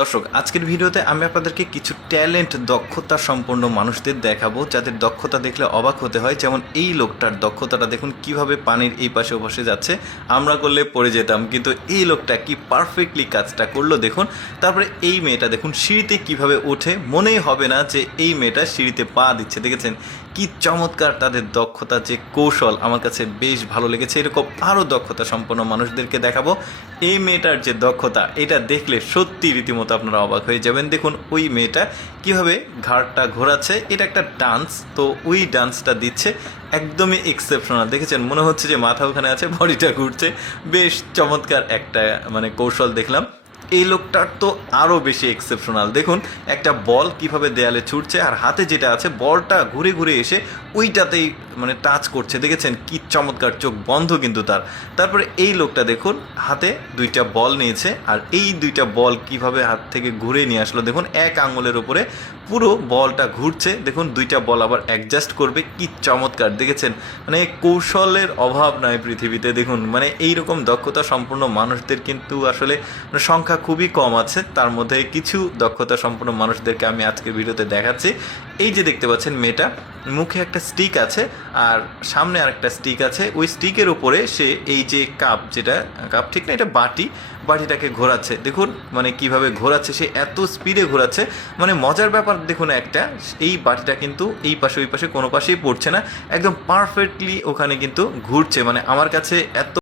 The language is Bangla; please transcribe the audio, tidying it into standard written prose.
দর্শক, আজকের ভিডিওতে আমি আপনাদেরকে কিছু ট্যালেন্ট দক্ষতা সম্পন্ন মানুষদের দেখাবো, যাদের দক্ষতা দেখলে অবাক হতে হয়। যেমন এই লোকটার দক্ষতাটা দেখুন, কিভাবে পানির এই পাশে ও পাশে যাচ্ছে। আমরা করলে পড়ে যেতাম, কিন্তু এই লোকটা কি পারফেক্টলি কাজটা করলো দেখুন। তারপরে এই মেয়েটা দেখুন সিঁড়িতে কিভাবে ওঠে, মনেই হবে না যে এই মেয়েটা সিঁড়িতে পা দিচ্ছে। দেখেছেন কি চমৎকার তাদের দক্ষতা, যে কৌশল আমার কাছে বেশ ভালো লেগেছে। এরকম আরও দক্ষতা সম্পন্ন মানুষদেরকে দেখাবো। এই মেয়েটার যে দক্ষতা, এটা দেখলে সত্যি রীতিমতো আপনারা অবাক হয়ে যাবেন। দেখুন ওই মেয়েটা কিভাবে ঘাড়টা ঘোরাচ্ছে, এটা একটা ডান্স, তো ওই ডান্সটা দিচ্ছে একদমই এক্সেপশনাল। দেখেছেন, মনে হচ্ছে যে মাথা ওখানে আছে, বডিটা ঘুরছে। বেশ চমৎকার একটা কৌশল দেখলাম। এই লোকটার তো আরও বেশি এক্সেপশনাল। দেখুন একটা বল কিভাবে দেয়ালে ছুটছে, আর হাতে যেটা আছে বলটা ঘুরে ঘুরে এসে ওইটাতেই টাচ করছে। দেখেছেন কি চমৎকার, চোখ বন্ধ কিন্তু তার। তারপরে এই লোকটা দেখুন হাতে দুইটা বল নিয়েছে, আর এই দুইটা বল কিভাবে হাত থেকে ঘুরে নিয়ে আসলো। দেখুন এক আঙুলের উপরে পুরো বলটা ঘুরছে। দেখুন দুইটা বল আবার অ্যাডজাস্ট করবে, কি চমৎকার। দেখেছেন কৌশলের অভাব নয় পৃথিবীতে। দেখুন এইরকম দক্ষতা সম্পন্ন মানুষদের কিন্তু আসলে সংখ্যা খুবই কম আছে। তার মধ্যে কিছু দক্ষতা সম্পন্ন মানুষদেরকে আমি আজকের ভিডিওতে দেখাচ্ছি। এই যে দেখতে পাচ্ছেন মেয়েটা মুখে একটা স্টিক আছে, আর সামনে আরেকটা স্টিক আছে। ওই স্টিকের উপরে সে এই যে কাপ, যেটা কাপ ঠিক না, এটা বাটিটাকে ঘোরাচ্ছে। দেখুন কিভাবে ঘোরাচ্ছে, সে এত স্পিডে ঘোরাচ্ছে। মজার ব্যাপার দেখুন একটা, এই বাটিটা কিন্তু এই পাশে ওই পাশে কোনো পাশেই পড়ছে না, একদম পারফেক্টলি ওখানে কিন্তু ঘুরছে। আমার কাছে এত